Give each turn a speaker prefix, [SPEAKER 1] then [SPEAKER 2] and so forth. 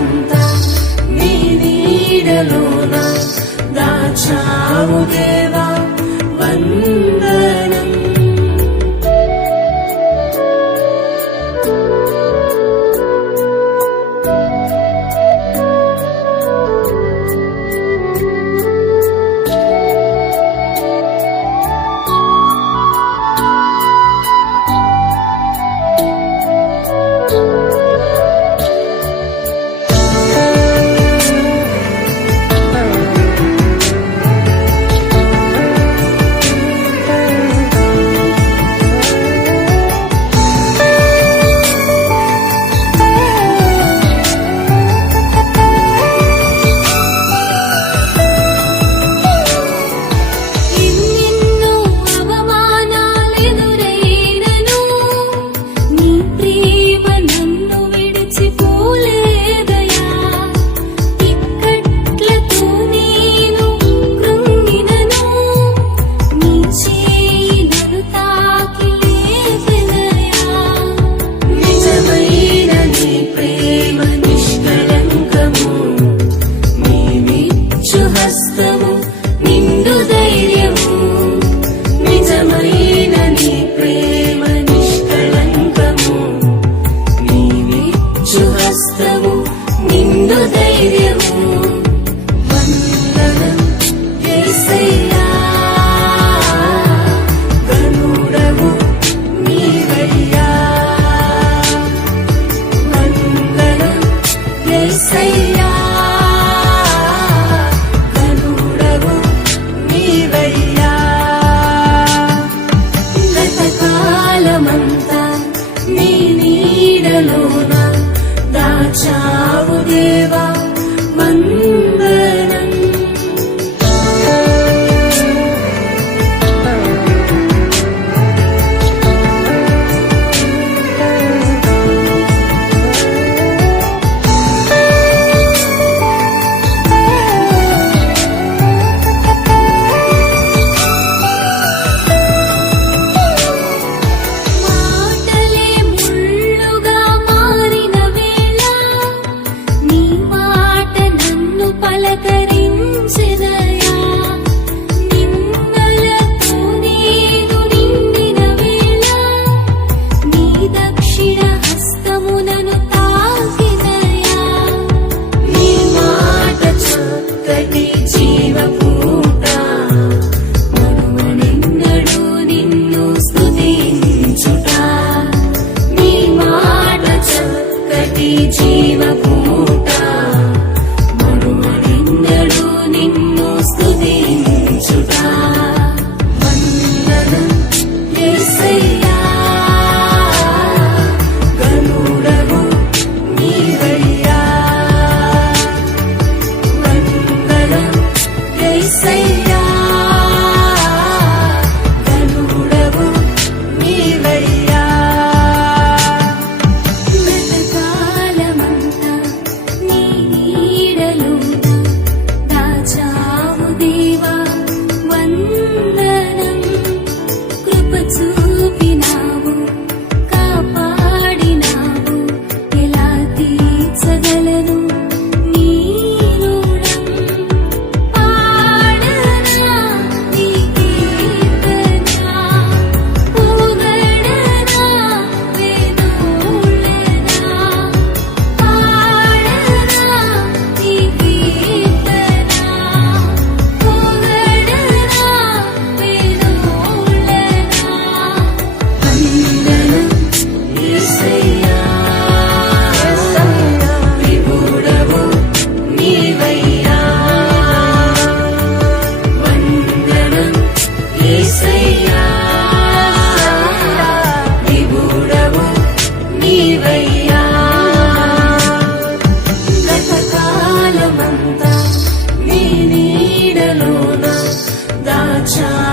[SPEAKER 1] జీవితమంతా నీ నీడలోన దాచావు దేవా. పలకరించిన sunshine.